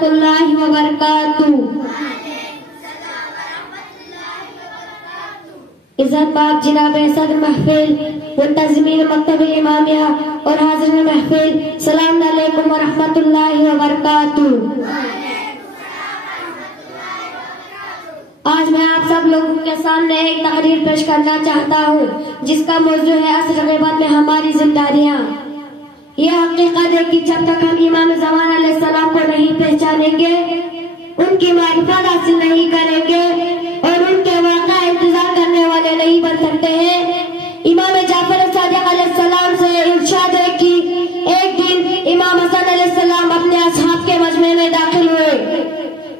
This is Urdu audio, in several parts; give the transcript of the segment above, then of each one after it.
ورحمۃ اللہ وبرکاتہ۔ عزت پاک جناب صدر محفل، منتظمین مکتب امامیہ اور حاضرین محفل، السلام علیکم ورحمۃ اللہ وبرکاتہ۔ آج میں آپ سب لوگوں کے سامنے ایک تقریر پیش کرنا چاہتا ہوں جس کا موضوع ہے عصر غیبت میں ہماری ذمہ داریاں۔ یہ حقیقت ہے کہ جب تک ہم امام زمان علیہ السلام کو نہیں پہچانیں گے، ان کی معرفت حاصل نہیں کریں گے اور ان کے واقعہ انتظار کرنے والے نہیں بن سکتے ہیں۔ امام جعفر صادق علیہ السلام سے ارشاد ہے کہ ایک دن امام حسن علیہ السلام اپنے اصحاب کے مجمع میں داخل ہوئے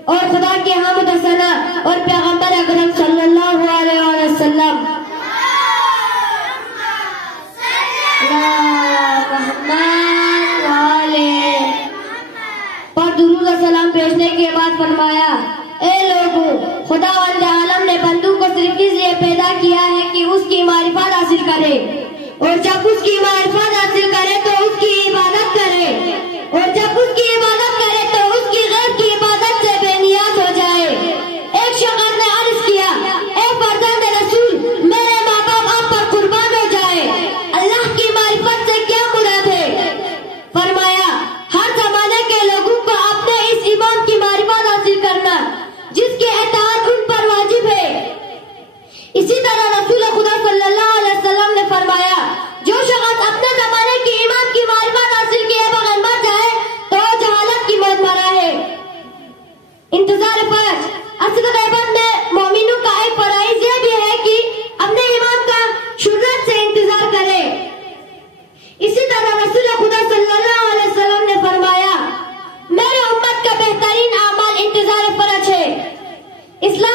اور خدا کی حمد و ثنا اور پیغمبر اکرم صلی اللہ علیہ وسلم پر درود و سلام بھیجنے کے بعد فرمایا، اے لوگوں، خداوند عالم نے بندوں کو صرف اس لیے پیدا کیا ہے کہ اس کی معرفت حاصل کرے، اور جب اس کی معرفت حاصل کرے تو اس کی عبادت کرے، اور جب اس کی عبادت کرے تو اس کی غیر کی عبادت سے بے نیاز ہو جائے۔ ایک شاگرد نے عرض کیا، اے فرزند رسول، میرے ماں باپ آپ پر قربان ہو جائے، اللہ کی معرفت سے کیا مراد ہے؟ فرمایا، ہر زمانے کے لوگوں کو اپنے اس امام کی معرفت حاصل کرنا جس کی اطاعت ان پر واجب ہے۔ اسی طرح رسول خدا صلی اللہ علیہ وسلم نے فرمایا، جو شخص اپنے زمانے کی امام کی معرفت حاصل کیے بغیر مر جائے تو جہالت کی موت مرا ہے۔ انتظار فرض عصر غیبت میں مومنوں کا ایک فرائض یہ بھی ہے کہ اپنے امام کا شدت سے انتظار کرے۔ اسی طرح رسول خدا صلی اللہ علیہ وسلم نے فرمایا، میرے امت کا بہترین اعمال انتظار فرض ہے۔ اسلام